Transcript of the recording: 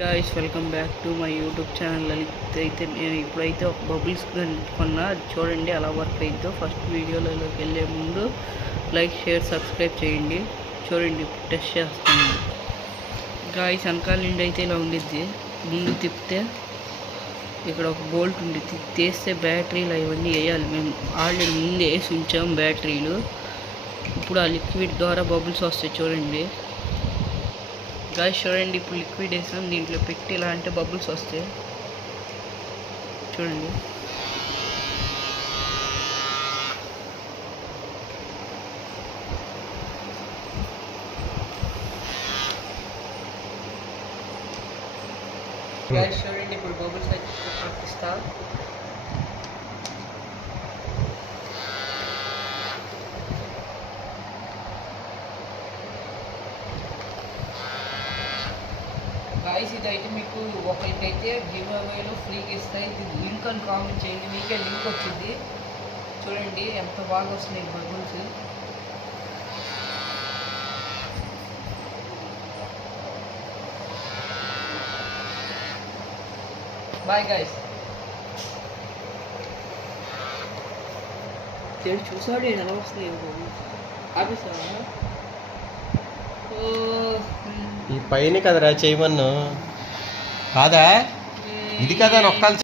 Guys welcome back to my YouTube channel. అయితే నేను ఇప్పుడైతే ఒక బబుల్స్ గన్ కొన్నా. చూడండి ఎలా వర్క్ అయిందో. ఫస్ట్ వీడియోలోకి వెళ్ళే ముందు లైక్, షేర్, సబ్స్క్రైబ్ చేయండి. చూడండి టెస్ట్ చేస్తాను. గాయ్స్ వెనకాల నుండి అయితే ఇలా ఉండిద్ది. ముందు తిప్పితే ఇక్కడ ఒక బోల్ట్ ఉండిద్ది. తీస్తే బ్యాటరీలు అవన్నీ వేయాలి. మేము ఆల్రెడీ ముందు వేసి ఉంచాము బ్యాటరీలు. ఇప్పుడు ఆ లిక్విడ్ ద్వారా బబుల్స్ వస్తాయి. చూడండి గాయ్స్, చూడండి ఇప్పుడు లిక్విడ్ వేసాం. దీంట్లో పెట్టి ఇలా అంటే బబుల్స్ వస్తాయి. చూడండి గాయ్స్, చూడండి ఇప్పుడు బబుల్స్ అయితే పంపిస్తా. గాయ్స్ ఇదైతే మీకు ఒకరికైతే గివ్ అవేలో ఫ్రీగా ఇస్తాయి. ఇది లింక్ అని కామెంట్ చేయండి, మీకే లింక్ వచ్చింది. చూడండి ఎంత బాగా వస్తున్నాయి బబుల్స్. Bye guys. చూసాడు ఎలా వస్తున్నాయి బబుల్స్. ఆపేసావా? ఈ పైన కదరా చేయమన్ను కాదా, ఇది కదా నొక్కాలి.